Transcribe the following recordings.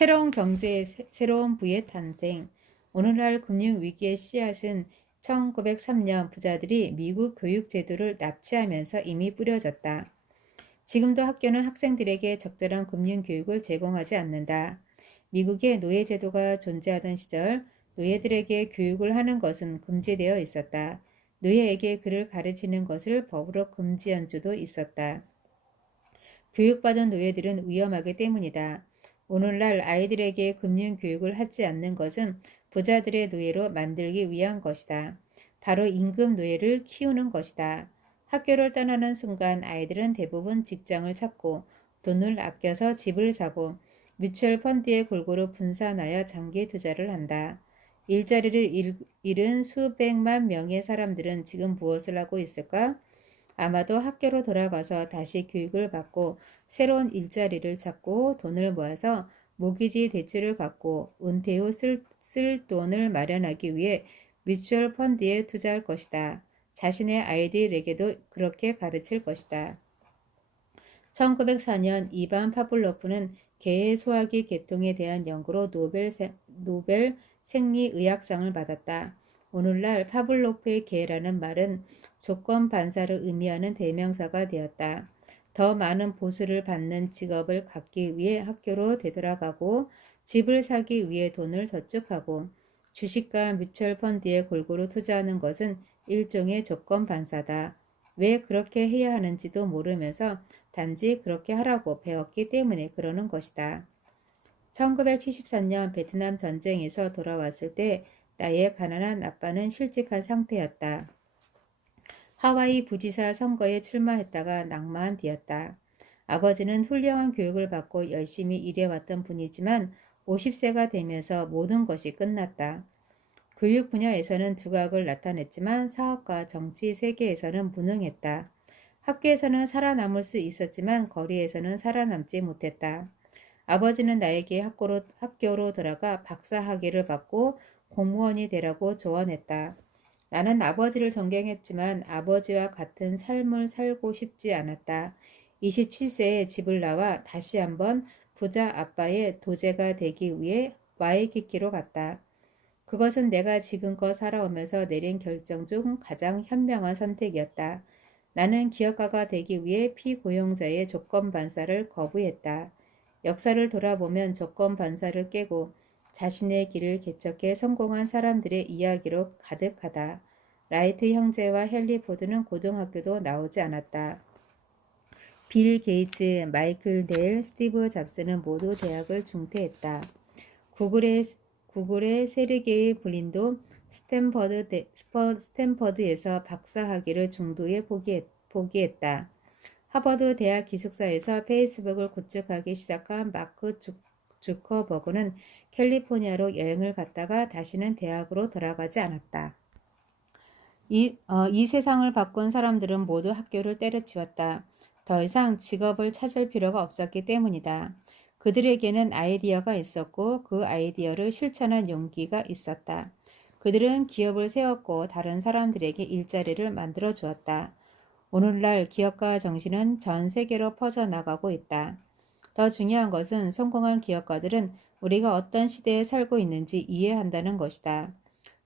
새로운 경제의 새로운 부의 탄생. 오늘날 금융위기의 씨앗은 1903년 부자들이 미국 교육제도를 납치하면서 이미 뿌려졌다. 지금도 학교는 학생들에게 적절한 금융교육을 제공하지 않는다. 미국의 노예제도가 존재하던 시절 노예들에게 교육을 하는 것은 금지되어 있었다. 노예에게 글을 가르치는 것을 법으로 금지한 주도 있었다. 교육받은 노예들은 위험하기 때문이다. 오늘날 아이들에게 금융교육을 하지 않는 것은 부자들의 노예로 만들기 위한 것이다. 바로 임금 노예를 키우는 것이다. 학교를 떠나는 순간 아이들은 대부분 직장을 찾고 돈을 아껴서 집을 사고 뮤추얼 펀드에 골고루 분산하여 장기 투자를 한다. 일자리를 잃은 수백만 명의 사람들은 지금 무엇을 하고 있을까? 아마도 학교로 돌아가서 다시 교육을 받고 새로운 일자리를 찾고 돈을 모아서 모기지 대출을 갚고 은퇴 후 쓸 돈을 마련하기 위해 뮤추얼 펀드에 투자할 것이다. 자신의 아이들에게도 그렇게 가르칠 것이다. 1904년 이반 파블로프는 개의 소화기 계통에 대한 연구로 노벨 생리의학상을 받았다. 오늘날 파블로프의 개라는 말은 조건 반사를 의미하는 대명사가 되었다. 더 많은 보수를 받는 직업을 갖기 위해 학교로 되돌아가고 집을 사기 위해 돈을 저축하고 주식과 뮤추얼 펀드에 골고루 투자하는 것은 일종의 조건 반사다. 왜 그렇게 해야 하는지도 모르면서 단지 그렇게 하라고 배웠기 때문에 그러는 것이다. 1974년 베트남 전쟁에서 돌아왔을 때 나의 가난한 아빠는 실직한 상태였다. 하와이 부지사 선거에 출마했다가 낙마한 뒤였다. 아버지는 훌륭한 교육을 받고 열심히 일해왔던 분이지만 50세가 되면서 모든 것이 끝났다. 교육 분야에서는 두각을 나타냈지만 사업과 정치 세계에서는 무능했다. 학교에서는 살아남을 수 있었지만 거리에서는 살아남지 못했다. 아버지는 나에게 학교로 돌아가 박사 학위를 받고 공무원이 되라고 조언했다. 나는 아버지를 존경했지만 아버지와 같은 삶을 살고 싶지 않았다. 27세에 집을 나와 다시 한번 부자 아빠의 도제가 되기 위해 와이키키로 갔다. 그것은 내가 지금껏 살아오면서 내린 결정 중 가장 현명한 선택이었다. 나는 기업가가 되기 위해 피고용자의 조건 반사를 거부했다. 역사를 돌아보면 조건 반사를 깨고 자신의 길을 개척해 성공한 사람들의 이야기로 가득하다. 라이트 형제와 헨리 포드는 고등학교도 나오지 않았다. 빌 게이츠, 마이클 델, 스티브 잡스는 모두 대학을 중퇴했다. 구글의 세르게이 브린도 스탠퍼드에서 박사 학위를 중도에 포기했다. 하버드 대학 기숙사에서 페이스북을 구축하기 시작한 마크 주커버그는 캘리포니아로 여행을 갔다가 다시는 대학으로 돌아가지 않았다. 이 세상을 바꾼 사람들은 모두 학교를 때려치웠다. 더 이상 직업을 찾을 필요가 없었기 때문이다. 그들에게는 아이디어가 있었고 그 아이디어를 실천한 용기가 있었다. 그들은 기업을 세웠고 다른 사람들에게 일자리를 만들어 주었다. 오늘날 기업가 정신은 전 세계로 퍼져나가고 있다. 더 중요한 것은 성공한 기업가들은 우리가 어떤 시대에 살고 있는지 이해한다는 것이다.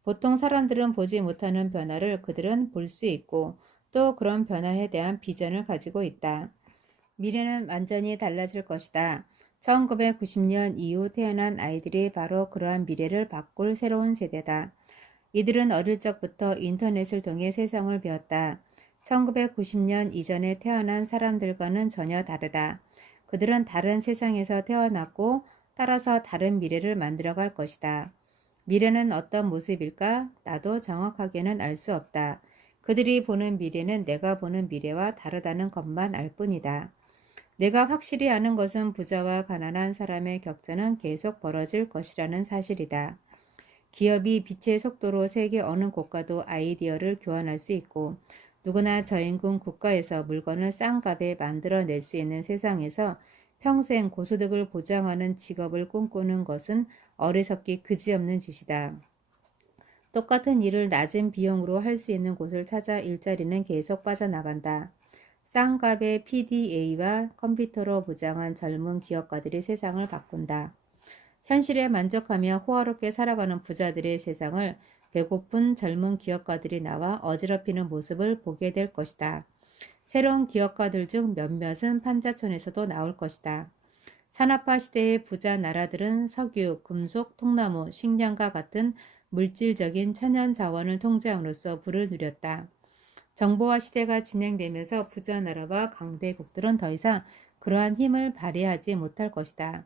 보통 사람들은 보지 못하는 변화를 그들은 볼 수 있고 또 그런 변화에 대한 비전을 가지고 있다. 미래는 완전히 달라질 것이다. 1990년 이후 태어난 아이들이 바로 그러한 미래를 바꿀 새로운 세대다. 이들은 어릴 적부터 인터넷을 통해 세상을 배웠다. 1990년 이전에 태어난 사람들과는 전혀 다르다. 그들은 다른 세상에서 태어났고 따라서 다른 미래를 만들어갈 것이다. 미래는 어떤 모습일까? 나도 정확하게는 알 수 없다. 그들이 보는 미래는 내가 보는 미래와 다르다는 것만 알 뿐이다. 내가 확실히 아는 것은 부자와 가난한 사람의 격차는 계속 벌어질 것이라는 사실이다. 기업이 빛의 속도로 세계 어느 곳과도 아이디어를 교환할 수 있고 누구나 저임금 국가에서 물건을 싼 값에 만들어낼 수 있는 세상에서 평생 고소득을 보장하는 직업을 꿈꾸는 것은 어리석기 그지없는 짓이다. 똑같은 일을 낮은 비용으로 할 수 있는 곳을 찾아 일자리는 계속 빠져나간다. 싼 값의 PDA와 컴퓨터로 보장한 젊은 기업가들이 세상을 바꾼다. 현실에 만족하며 호화롭게 살아가는 부자들의 세상을 배고픈 젊은 기업가들이 나와 어지럽히는 모습을 보게 될 것이다. 새로운 기업가들 중 몇몇은 판자촌에서도 나올 것이다. 산업화 시대의 부자 나라들은 석유, 금속, 통나무, 식량과 같은 물질적인 천연 자원을 통제함으로써 부를 누렸다. 정보화 시대가 진행되면서 부자 나라와 강대국들은 더 이상 그러한 힘을 발휘하지 못할 것이다.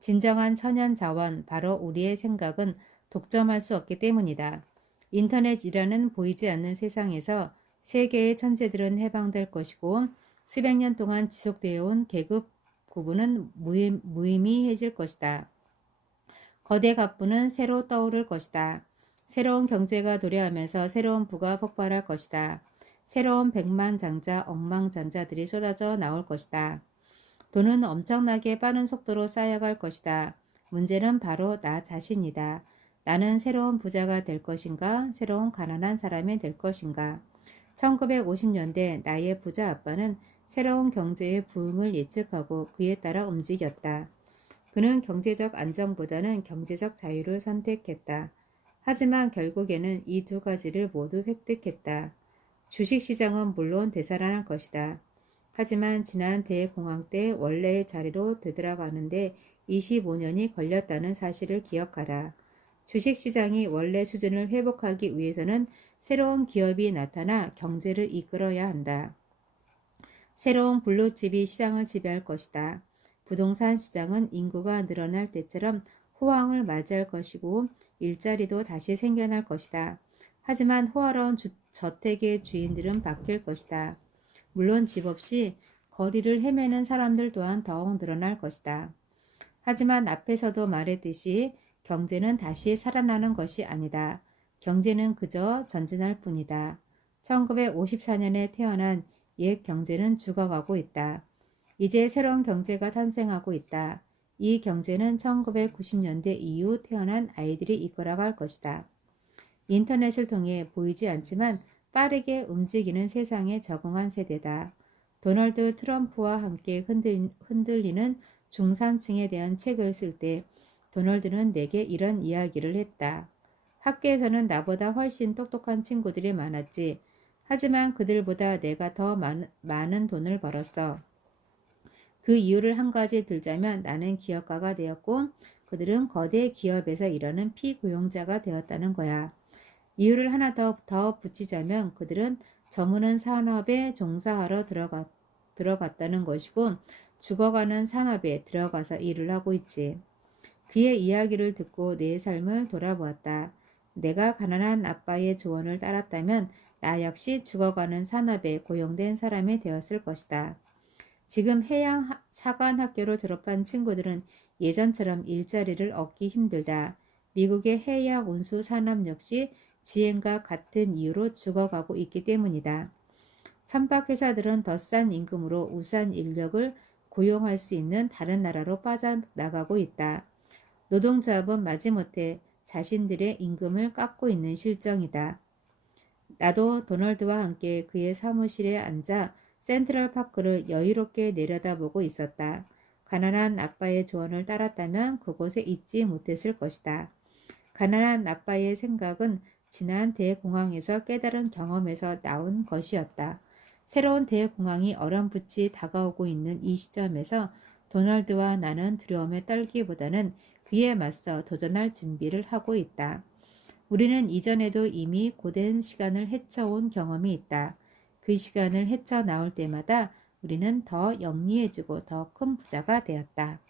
진정한 천연 자원, 바로 우리의 생각은 독점할 수 없기 때문이다. 인터넷이라는 보이지 않는 세상에서 세계의 천재들은 해방될 것이고 수백 년 동안 지속되어 온 계급 구분은 무의미해질 것이다. 거대 갑부는 새로 떠오를 것이다. 새로운 경제가 도래하면서 새로운 부가 폭발할 것이다. 새로운 백만장자, 억만장자들이 쏟아져 나올 것이다. 돈은 엄청나게 빠른 속도로 쌓여갈 것이다. 문제는 바로 나 자신이다. 나는 새로운 부자가 될 것인가? 새로운 가난한 사람이 될 것인가? 1950년대 나의 부자 아빠는 새로운 경제의 부흥을 예측하고 그에 따라 움직였다. 그는 경제적 안정보다는 경제적 자유를 선택했다. 하지만 결국에는 이 두 가지를 모두 획득했다. 주식시장은 물론 되살아날 것이다. 하지만 지난 대공황 때 원래의 자리로 되돌아가는데 25년이 걸렸다는 사실을 기억하라. 주식시장이 원래 수준을 회복하기 위해서는 새로운 기업이 나타나 경제를 이끌어야 한다. 새로운 블루칩이 시장을 지배할 것이다. 부동산 시장은 인구가 늘어날 때처럼 호황을 맞이할 것이고 일자리도 다시 생겨날 것이다. 하지만 호화로운 저택의 주인들은 바뀔 것이다. 물론 집 없이 거리를 헤매는 사람들 또한 더욱 늘어날 것이다. 하지만 앞에서도 말했듯이 경제는 다시 살아나는 것이 아니다. 경제는 그저 전진할 뿐이다. 1954년에 태어난 옛 경제는 죽어가고 있다. 이제 새로운 경제가 탄생하고 있다. 이 경제는 1990년대 이후 태어난 아이들이 이끌어갈 것이다. 인터넷을 통해 보이지 않지만 빠르게 움직이는 세상에 적응한 세대다. 도널드 트럼프와 함께 흔들리는 중산층에 대한 책을 쓸 때 도널드는 내게 이런 이야기를 했다. 학교에서는 나보다 훨씬 똑똑한 친구들이 많았지. 하지만 그들보다 내가 더 많은 돈을 벌었어. 그 이유를 한 가지 들자면 나는 기업가가 되었고 그들은 거대 기업에서 일하는 피고용자가 되었다는 거야. 이유를 하나 더 붙이자면 그들은 저무는 산업에 종사하러 들어갔다는 것이고 죽어가는 산업에 들어가서 일을 하고 있지. 그의 이야기를 듣고 내 삶을 돌아보았다. 내가 가난한 아빠의 조언을 따랐다면 나 역시 죽어가는 산업에 고용된 사람이 되었을 것이다. 지금 해양 사관학교를 졸업한 친구들은 예전처럼 일자리를 얻기 힘들다. 미국의 해양 운수 산업 역시 지행과 같은 이유로 죽어가고 있기 때문이다. 선박회사들은 더 싼 임금으로 우수한 인력을 고용할 수 있는 다른 나라로 빠져나가고 있다. 노동조합은 마지못해 자신들의 임금을 깎고 있는 실정이다. 나도 도널드와 함께 그의 사무실에 앉아 센트럴파크를 여유롭게 내려다보고 있었다. 가난한 아빠의 조언을 따랐다면 그곳에 있지 못했을 것이다. 가난한 아빠의 생각은 지난 대공황에서 깨달은 경험에서 나온 것이었다. 새로운 대공황이 어렴풋이 다가오고 있는 이 시점에서 도널드와 나는 두려움에 떨기보다는 그에 맞서 도전할 준비를 하고 있다. 우리는 이전에도 이미 고된 시간을 헤쳐온 경험이 있다. 그 시간을 헤쳐나올 때마다 우리는 더 영리해지고 더 큰 부자가 되었다.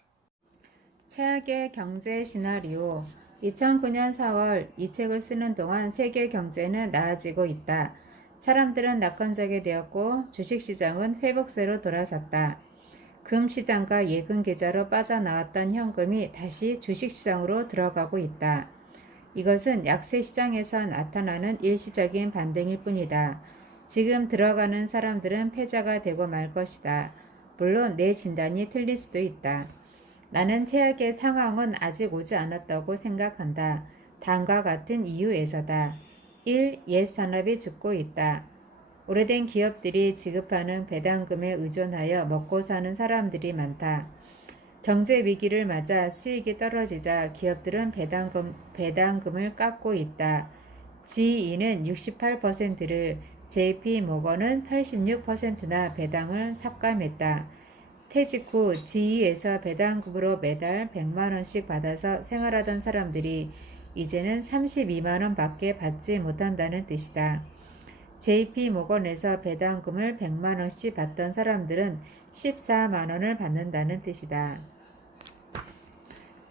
최악의 경제 시나리오 2009년 4월 이 책을 쓰는 동안 세계 경제는 나아지고 있다. 사람들은 낙관적이 되었고 주식시장은 회복세로 돌아섰다. 금시장과 예금 계좌로 빠져나왔던 현금이 다시 주식시장으로 들어가고 있다. 이것은 약세 시장에서 나타나는 일시적인 반등일 뿐이다. 지금 들어가는 사람들은 패자가 되고 말 것이다. 물론 내 진단이 틀릴 수도 있다. 나는 최악의 상황은 아직 오지 않았다고 생각한다. 다음과 같은 이유에서다. 1. 옛 산업이 죽고 있다. 오래된 기업들이 지급하는 배당금에 의존하여 먹고 사는 사람들이 많다. 경제 위기를 맞아 수익이 떨어지자 기업들은 배당금을 깎고 있다. GE는 68%를, JP 모건은 86%나 배당을 삭감했다. 퇴직 후 GE에서 배당금으로 매달 100만 원씩 받아서 생활하던 사람들이 이제는 32만 원밖에 받지 못한다는 뜻이다. JP 모건에서 배당금을 100만 원씩 받던 사람들은 14만 원을 받는다는 뜻이다.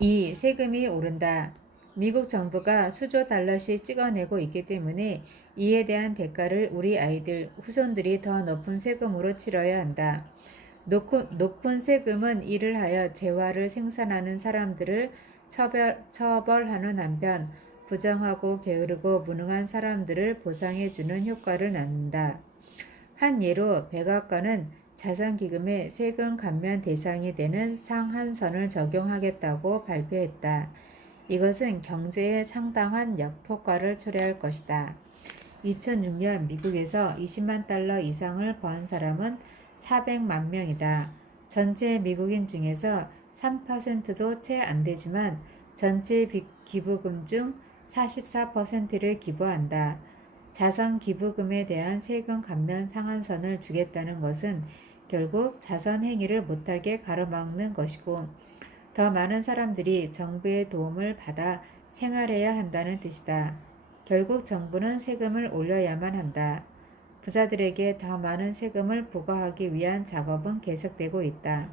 2. 세금이 오른다. 미국 정부가 수조 달러씩 찍어내고 있기 때문에 이에 대한 대가를 우리 아이들, 후손들이 더 높은 세금으로 치러야 한다. 높은 세금은 일을 하여 재화를 생산하는 사람들을 처벌하는 한편 부정하고 게으르고 무능한 사람들을 보상해주는 효과를 낳는다. 한 예로 백악관은 자산기금에 세금 감면 대상이 되는 상한선을 적용하겠다고 발표했다. 이것은 경제에 상당한 역효과를 초래할 것이다. 2006년 미국에서 20만 달러 이상을 번 사람은 400만 명이다. 전체 미국인 중에서 3%도 채 안 되지만 전체 기부금 중 44%를 기부한다. 자선 기부금에 대한 세금 감면 상한선을 주겠다는 것은 결국 자선 행위를 못하게 가로막는 것이고 더 많은 사람들이 정부의 도움을 받아 생활해야 한다는 뜻이다. 결국 정부는 세금을 올려야만 한다. 부자들에게 더 많은 세금을 부과하기 위한 작업은 계속되고 있다.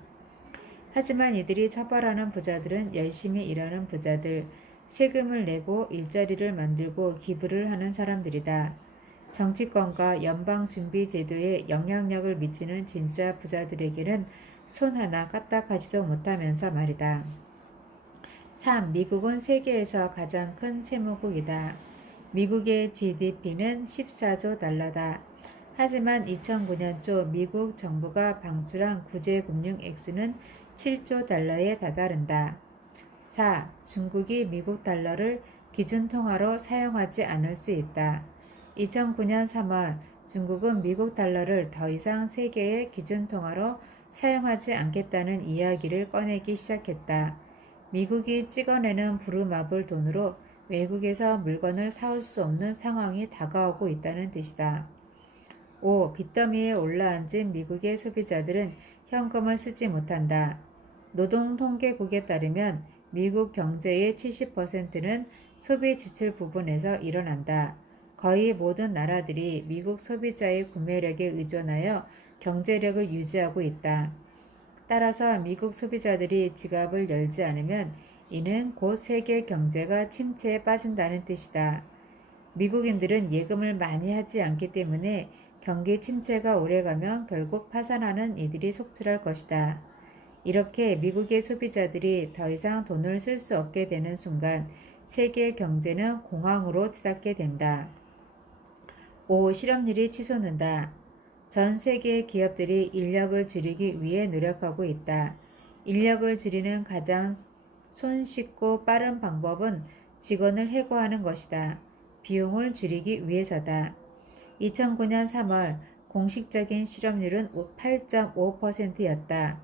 하지만 이들이 처벌하는 부자들은 열심히 일하는 부자들, 세금을 내고 일자리를 만들고 기부를 하는 사람들이다. 정치권과 연방준비제도에 영향력을 미치는 진짜 부자들에게는 손 하나 까딱하지도 못하면서 말이다. 3. 미국은 세계에서 가장 큰 채무국이다. 미국의 GDP는 14조 달러다. 하지만 2009년 초 미국 정부가 방출한 구제금융 액수는 7조 달러에 다다른다. 4. 중국이 미국 달러를 기준통화로 사용하지 않을 수 있다. 2009년 3월 중국은 미국 달러를 더 이상 세계의 기준통화로 사용하지 않겠다는 이야기를 꺼내기 시작했다. 미국이 찍어내는 부루마블 돈으로 외국에서 물건을 사올 수 없는 상황이 다가오고 있다는 뜻이다. 5. 빚더미에 올라앉은 미국의 소비자들은 현금을 쓰지 못한다. 노동통계국에 따르면 미국 경제의 70%는 소비 지출 부분에서 일어난다. 거의 모든 나라들이 미국 소비자의 구매력에 의존하여 경제력을 유지하고 있다. 따라서 미국 소비자들이 지갑을 열지 않으면 이는 곧 세계 경제가 침체에 빠진다는 뜻이다. 미국인들은 예금을 많이 하지 않기 때문에 경기 침체가 오래가면 결국 파산하는 이들이 속출할 것이다. 이렇게 미국의 소비자들이 더 이상 돈을 쓸 수 없게 되는 순간 세계 경제는 공황으로 치닫게 된다. 5. 실업률이 치솟는다. 전 세계의 기업들이 인력을 줄이기 위해 노력하고 있다. 인력을 줄이는 가장 손쉽고 빠른 방법은 직원을 해고하는 것이다. 비용을 줄이기 위해서다. 2009년 3월 공식적인 실업률은 8.5%였다.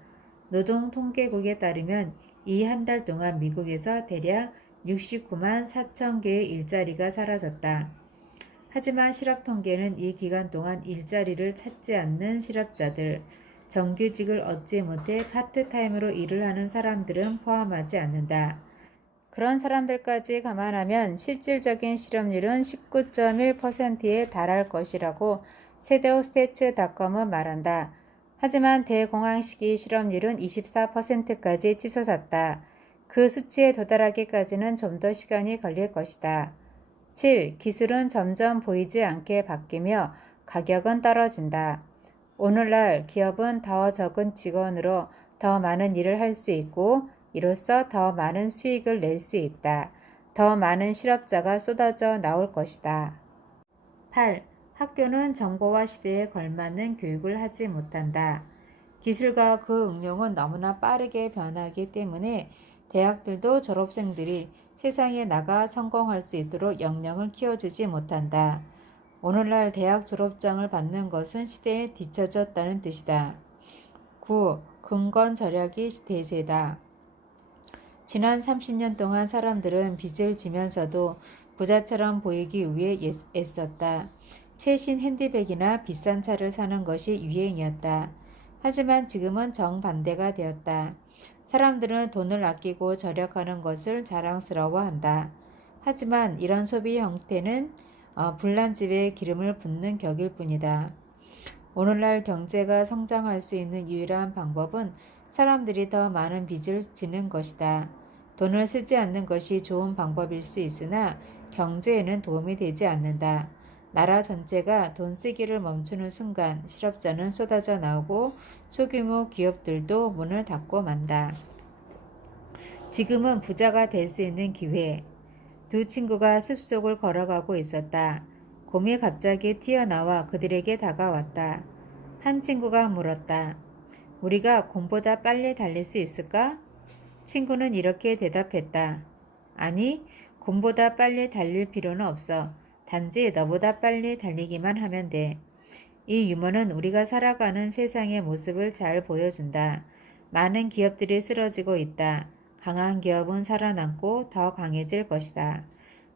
노동통계국에 따르면 이 한 달 동안 미국에서 대략 69만 4천 개의 일자리가 사라졌다. 하지만 실업통계는 이 기간 동안 일자리를 찾지 않는 실업자들, 정규직을 얻지 못해 파트타임으로 일을 하는 사람들은 포함하지 않는다. 그런 사람들까지 감안하면 실질적인 실업률은 19.1%에 달할 것이라고 세데오스태츠닷컴은 말한다. 하지만 대공황 시기 실업률은 24%까지 치솟았다. 그 수치에 도달하기까지는 좀 더 시간이 걸릴 것이다. 7. 기술은 점점 보이지 않게 바뀌며 가격은 떨어진다. 오늘날 기업은 더 적은 직원으로 더 많은 일을 할 수 있고 이로써 더 많은 수익을 낼 수 있다. 더 많은 실업자가 쏟아져 나올 것이다. 8. 학교는 정보화 시대에 걸맞는 교육을 하지 못한다. 기술과 그 응용은 너무나 빠르게 변하기 때문에 대학들도 졸업생들이 세상에 나가 성공할 수 있도록 역량을 키워주지 못한다. 오늘날 대학 졸업장을 받는 것은 시대에 뒤처졌다는 뜻이다. 9. 근건 절약이 대세다. 지난 30년 동안 사람들은 빚을 지면서도 부자처럼 보이기 위해 애썼다. 최신 핸드백이나 비싼 차를 사는 것이 유행이었다. 하지만 지금은 정반대가 되었다. 사람들은 돈을 아끼고 절약하는 것을 자랑스러워한다. 하지만 이런 소비 형태는 불난집에 기름을 붓는 격일 뿐이다. 오늘날 경제가 성장할 수 있는 유일한 방법은 사람들이 더 많은 빚을 지는 것이다. 돈을 쓰지 않는 것이 좋은 방법일 수 있으나 경제에는 도움이 되지 않는다. 나라 전체가 돈 쓰기를 멈추는 순간 실업자는 쏟아져 나오고 소규모 기업들도 문을 닫고 만다. 지금은 부자가 될 수 있는 기회. 두 친구가 숲속을 걸어가고 있었다. 곰이 갑자기 튀어나와 그들에게 다가왔다. 한 친구가 물었다. 우리가 곰보다 빨리 달릴 수 있을까? 친구는 이렇게 대답했다. 아니, 곰보다 빨리 달릴 필요는 없어. 단지 너보다 빨리 달리기만 하면 돼. 이 유머는 우리가 살아가는 세상의 모습을 잘 보여준다. 많은 기업들이 쓰러지고 있다. 강한 기업은 살아남고 더 강해질 것이다.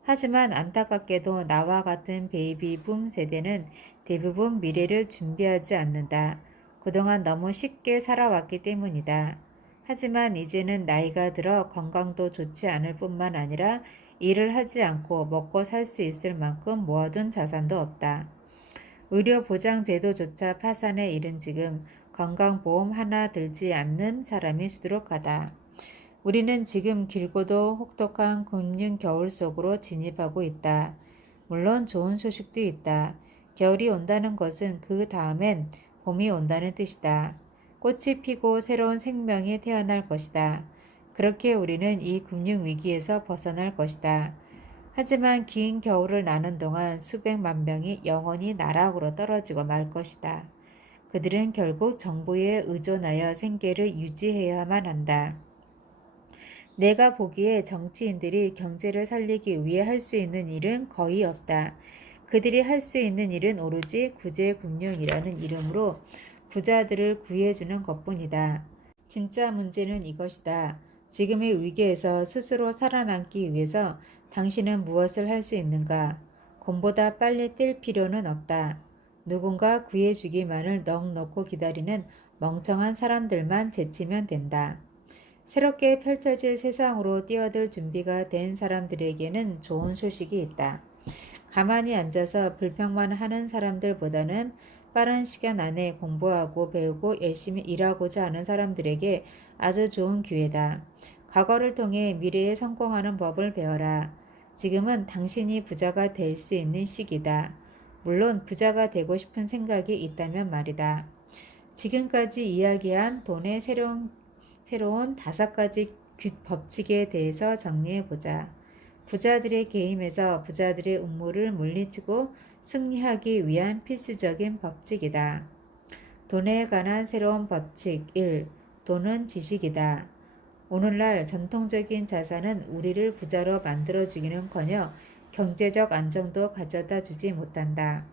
하지만 안타깝게도 나와 같은 베이비붐 세대는 대부분 미래를 준비하지 않는다. 그동안 너무 쉽게 살아왔기 때문이다. 하지만 이제는 나이가 들어 건강도 좋지 않을 뿐만 아니라 일을 하지 않고 먹고 살 수 있을 만큼 모아둔 자산도 없다. 의료보장제도조차 파산에 이른 지금 건강보험 하나 들지 않는 사람이 수두룩하다. 우리는 지금 길고도 혹독한 금융 겨울 속으로 진입하고 있다. 물론 좋은 소식도 있다. 겨울이 온다는 것은 그 다음엔 봄이 온다는 뜻이다. 꽃이 피고 새로운 생명이 태어날 것이다. 그렇게 우리는 이 금융위기에서 벗어날 것이다. 하지만 긴 겨울을 나는 동안 수백만 명이 영원히 나락으로 떨어지고 말 것이다. 그들은 결국 정부에 의존하여 생계를 유지해야만 한다. 내가 보기에 정치인들이 경제를 살리기 위해 할 수 있는 일은 거의 없다. 그들이 할 수 있는 일은 오로지 구제금융이라는 이름으로 부자들을 구해주는 것뿐이다. 진짜 문제는 이것이다. 지금의 위기에서 스스로 살아남기 위해서 당신은 무엇을 할 수 있는가? 곰보다 빨리 뛸 필요는 없다. 누군가 구해주기만을 넋 놓고 기다리는 멍청한 사람들만 제치면 된다. 새롭게 펼쳐질 세상으로 뛰어들 준비가 된 사람들에게는 좋은 소식이 있다. 가만히 앉아서 불평만 하는 사람들보다는 빠른 시간 안에 공부하고 배우고 열심히 일하고자 하는 사람들에게 아주 좋은 기회다. 과거를 통해 미래에 성공하는 법을 배워라. 지금은 당신이 부자가 될 수 있는 시기다. 물론 부자가 되고 싶은 생각이 있다면 말이다. 지금까지 이야기한 돈의 새로운 5가지 법칙에 대해서 정리해보자. 부자들의 게임에서 부자들의 음모를 물리치고 승리하기 위한 필수적인 법칙이다. 돈에 관한 새로운 법칙 1. 돈은 지식이다. 오늘날 전통적인 자산은 우리를 부자로 만들어주기는커녕 경제적 안정도 가져다 주지 못한다.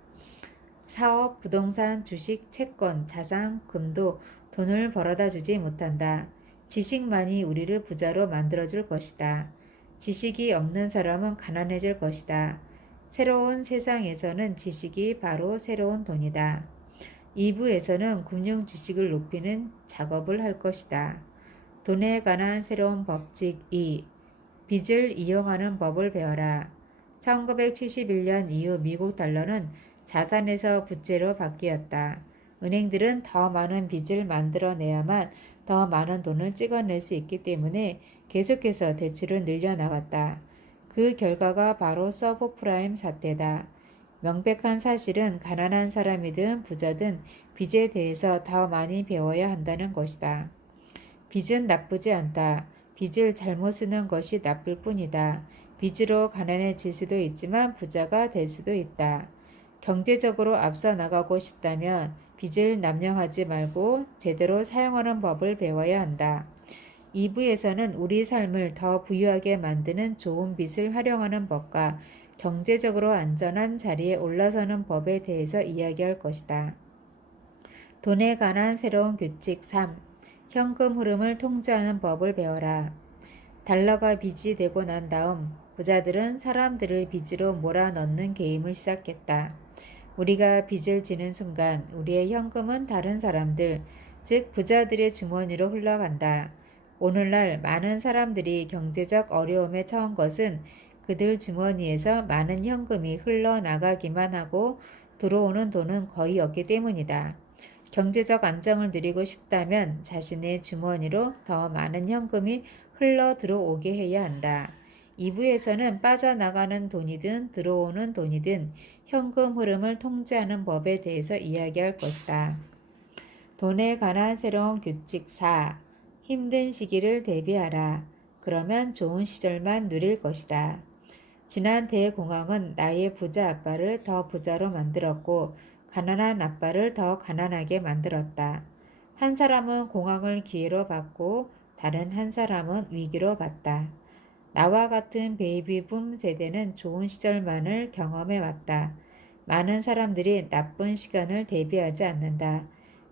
사업, 부동산, 주식, 채권, 자산, 금도 돈을 벌어다 주지 못한다. 지식만이 우리를 부자로 만들어줄 것이다. 지식이 없는 사람은 가난해질 것이다. 새로운 세상에서는 지식이 바로 새로운 돈이다. 2부에서는 금융 지식을 높이는 작업을 할 것이다. 돈에 관한 새로운 법칙 2. 빚을 이용하는 법을 배워라. 1971년 이후 미국 달러는 자산에서 부채로 바뀌었다. 은행들은 더 많은 빚을 만들어내야만 더 많은 돈을 찍어낼 수 있기 때문에 계속해서 대출을 늘려나갔다. 그 결과가 바로 서브프라임 사태다. 명백한 사실은 가난한 사람이든 부자든 빚에 대해서 더 많이 배워야 한다는 것이다. 빚은 나쁘지 않다. 빚을 잘못 쓰는 것이 나쁠 뿐이다. 빚으로 가난해질 수도 있지만 부자가 될 수도 있다. 경제적으로 앞서 나가고 싶다면 빚을 남용하지 말고 제대로 사용하는 법을 배워야 한다. 2부에서는 우리 삶을 더 부유하게 만드는 좋은 빚을 활용하는 법과 경제적으로 안전한 자리에 올라서는 법에 대해서 이야기할 것이다. 돈에 관한 새로운 규칙 3. 현금 흐름을 통제하는 법을 배워라. 달러가 빚이 되고 난 다음 부자들은 사람들을 빚으로 몰아넣는 게임을 시작했다. 우리가 빚을 지는 순간 우리의 현금은 다른 사람들, 즉 부자들의 주머니로 흘러간다. 오늘날 많은 사람들이 경제적 어려움에 처한 것은 그들 주머니에서 많은 현금이 흘러나가기만 하고 들어오는 돈은 거의 없기 때문이다. 경제적 안정을 누리고 싶다면 자신의 주머니로 더 많은 현금이 흘러 들어오게 해야 한다. 2부에서는 빠져나가는 돈이든 들어오는 돈이든 현금 흐름을 통제하는 법에 대해서 이야기할 것이다. 돈에 관한 새로운 규칙 4. 힘든 시기를 대비하라. 그러면 좋은 시절만 누릴 것이다. 지난 대공황은 나의 부자 아빠를 더 부자로 만들었고 가난한 아빠를 더 가난하게 만들었다. 한 사람은 공황을 기회로 봤고 다른 한 사람은 위기로 봤다. 나와 같은 베이비붐 세대는 좋은 시절만을 경험해 왔다. 많은 사람들이 나쁜 시간을 대비하지 않는다.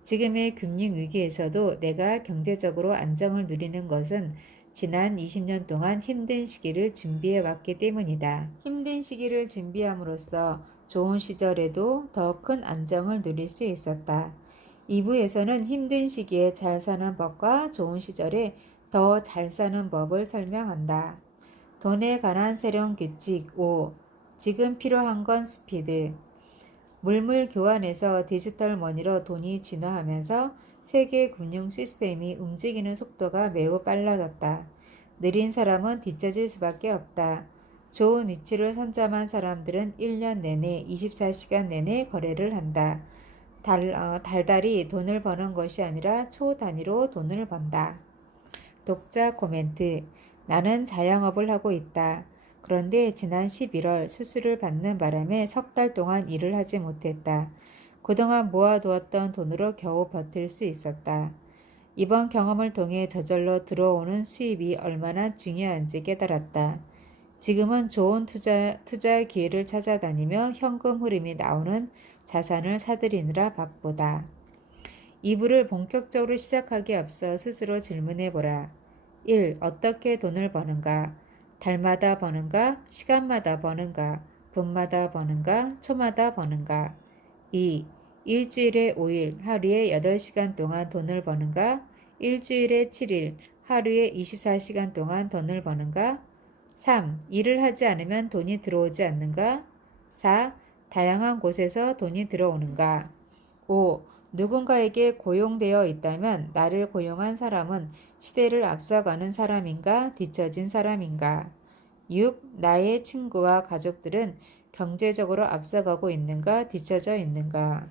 지금의 금융위기에서도 내가 경제적으로 안정을 누리는 것은 지난 20년 동안 힘든 시기를 준비해 왔기 때문이다. 힘든 시기를 준비함으로써 좋은 시절에도 더 큰 안정을 누릴 수 있었다. 2부에서는 힘든 시기에 잘 사는 법과 좋은 시절에 더 잘 사는 법을 설명한다. 돈에 관한 새로운 규칙 5. 지금 필요한 건 스피드. 물물 교환에서 디지털 머니로 돈이 진화하면서 세계 금융 시스템이 움직이는 속도가 매우 빨라졌다. 느린 사람은 뒤처질 수밖에 없다. 좋은 위치를 선점한 사람들은 1년 내내 24시간 내내 거래를 한다. 달달이 돈을 버는 것이 아니라 초 단위로 돈을 번다. 독자 코멘트. 나는 자영업을 하고 있다. 그런데 지난 11월 수술을 받는 바람에 석 달 동안 일을 하지 못했다. 그동안 모아두었던 돈으로 겨우 버틸 수 있었다. 이번 경험을 통해 저절로 들어오는 수입이 얼마나 중요한지 깨달았다. 지금은 좋은 투자 기회를 찾아다니며 현금 흐름이 나오는 자산을 사들이느라 바쁘다. 2부를 본격적으로 시작하기에 앞서 스스로 질문해보라. 1. 어떻게 돈을 버는가? 달마다 버는가? 시간마다 버는가? 분마다 버는가? 초마다 버는가? 2. 일주일에 5일, 하루에 8시간 동안 돈을 버는가? 일주일에 7일, 하루에 24시간 동안 돈을 버는가? 3. 일을 하지 않으면 돈이 들어오지 않는가? 4. 다양한 곳에서 돈이 들어오는가? 5. 누군가에게 고용되어 있다면 나를 고용한 사람은 시대를 앞서가는 사람인가 뒤처진 사람인가? 6. 나의 친구와 가족들은 경제적으로 앞서가고 있는가 뒤처져 있는가?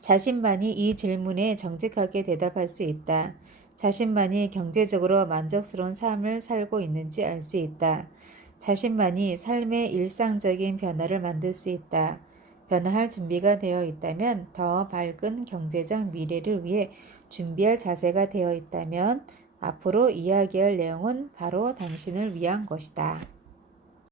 자신만이 이 질문에 정직하게 대답할 수 있다. 자신만이 경제적으로 만족스러운 삶을 살고 있는지 알 수 있다. 자신만이 삶의 일상적인 변화를 만들 수 있다. 변화할 준비가 되어 있다면, 더 밝은 경제적 미래를 위해 준비할 자세가 되어 있다면 앞으로 이야기할 내용은 바로 당신을 위한 것이다.